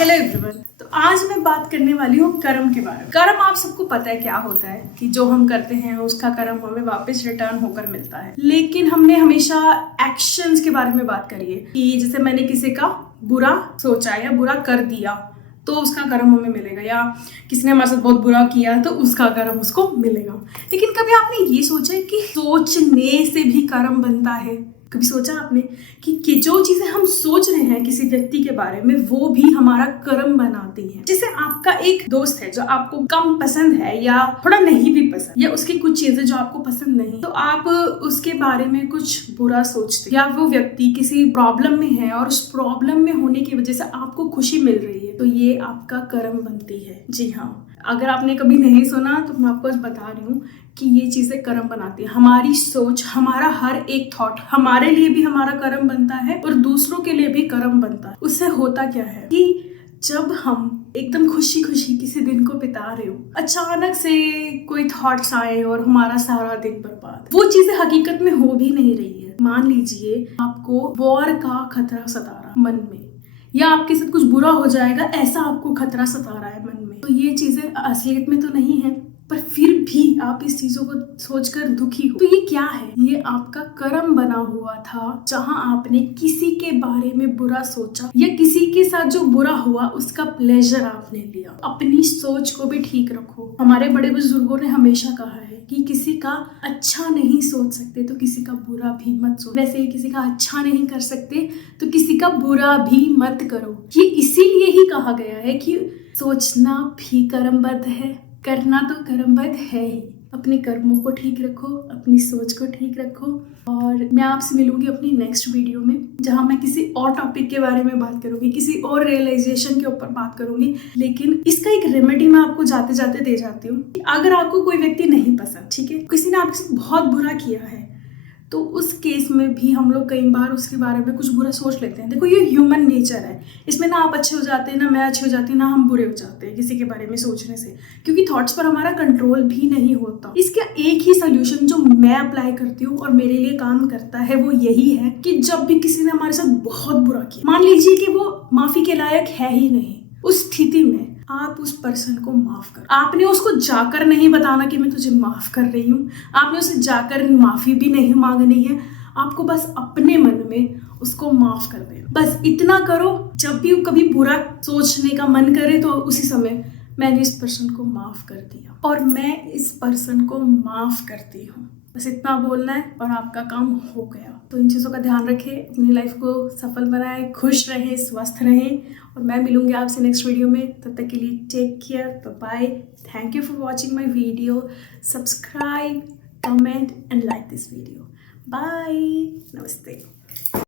Hello everyone. तो आज मैं बात करने वाली हूँ कर्म के बारे में। कर्म आप सबको पता है क्या होता है कि जो हम करते हैं उसका कर्म हमें वापस रिटर्न होकर मिलता है। लेकिन हमने हमेशा एक्शंस के बारे में बात करी है कि जैसे मैंने किसी का बुरा सोचा या बुरा कर दिया तो उसका कर्म हमें मिलेगा, या किसी ने हमारे साथ बहुत बुरा किया तो उसका कर्म उसको मिलेगा। लेकिन कभी आपने ये सोचा है कि सोचने से भी कर्म बनता है? कभी सोचा आपने कि जो चीजें हम सोच रहे हैं किसी व्यक्ति के बारे में वो भी हमारा कर्म बनाती हैं। जैसे आपका एक दोस्त है जो आपको कम पसंद है या थोड़ा नहीं भी पसंद, या उसकी कुछ चीजें जो आपको पसंद नहीं, तो आप उसके बारे में कुछ बुरा सोचते, या वो व्यक्ति किसी प्रॉब्लम में है और उस प्रॉब्लम में होने की वजह से आपको खुशी मिल रही है, तो ये आपका कर्म बनती है। जी हाँ, अगर आपने कभी नहीं सुना तो मैं आपको बता रही हूँ कि ये चीजें कर्म बनाती है। हमारी सोच, हमारा हर एक थॉट हमारे लिए भी हमारा कर्म बनता है और दूसरों के लिए भी कर्म बनता है। उससे होता क्या है कि जब हम एकदम खुशी खुशी किसी दिन को बिता रहे हो, अचानक से कोई थॉट्स आए और हमारा सारा दिन बर्बाद, वो चीजें हकीकत में हो भी नहीं रही है। मान लीजिए आपको वॉर का खतरा सता रहा मन में, या आपके साथ कुछ बुरा हो जाएगा ऐसा आपको खतरा सता रहा है मन में, तो ये चीजें असलियत में तो नहीं है, पर फिर भी आप इस चीजों को सोचकर दुखी हो। तो ये क्या है? ये आपका कर्म बना हुआ था, जहां आपने किसी के बारे में बुरा सोचा या किसी के साथ जो बुरा हुआ उसका प्लेजर आपने लिया। अपनी सोच को भी ठीक रखो। हमारे बड़े बुजुर्गों ने हमेशा कहा है कि किसी का अच्छा नहीं सोच सकते तो किसी का बुरा भी मत सोचो। वैसे ही किसी का अच्छा नहीं कर सकते तो किसी का बुरा भी मत करो। ये इसीलिए ही कहा गया है कि सोचना भी कर्मबद्ध है, करना तो कर्मबद्ध है ही। अपने कर्मों को ठीक रखो, अपनी सोच को ठीक रखो, और मैं आपसे मिलूंगी अपनी नेक्स्ट वीडियो में, जहां मैं किसी और टॉपिक के बारे में बात करूंगी, किसी और रियलाइजेशन के ऊपर बात करूंगी। लेकिन इसका एक रेमेडी मैं आपको जाते जाते दे जाती हूँ। अगर आपको कोई व्यक्ति नहीं पसंद, ठीक है, किसी ने आपके साथ बहुत बुरा किया है, तो उस केस में भी हम लोग कई बार उसके बारे में कुछ बुरा सोच लेते हैं। देखो, ये ह्यूमन नेचर है। इसमें ना आप अच्छे हो जाते हैं, ना मैं अच्छी हो जाती, ना हम बुरे हो जाते हैं किसी के बारे में सोचने से, क्योंकि थॉट्स पर हमारा कंट्रोल भी नहीं होता। इसका एक ही सोल्यूशन जो मैं अप्लाई करती हूँ और मेरे लिए काम करता है वो यही है कि जब भी किसी ने हमारे साथ बहुत बुरा किया, मान लीजिए कि वो माफी के लायक है ही नहीं, उस स्थिति में आप उस पर्सन को माफ करो। आपने उसको जाकर नहीं बताना कि मैं तुझे माफ कर रही हूँ, आपने उसे जाकर माफी भी नहीं मांगनी है, आपको बस अपने मन में उसको माफ कर दे। बस इतना करो। जब भी कभी बुरा सोचने का मन करे तो उसी समय मैंने इस पर्सन को माफ कर दिया और मैं इस पर्सन को माफ करती हूँ। बस इतना बोलना है और आपका काम हो गया। तो इन चीज़ों का ध्यान रखें, अपनी लाइफ को सफल बनाएं, खुश रहें, स्वस्थ रहें, और मैं मिलूंगी आपसे नेक्स्ट वीडियो में। तब तक के लिए take care, bye, thank you for watching my video. Subscribe, comment and like this video. Bye, नमस्ते।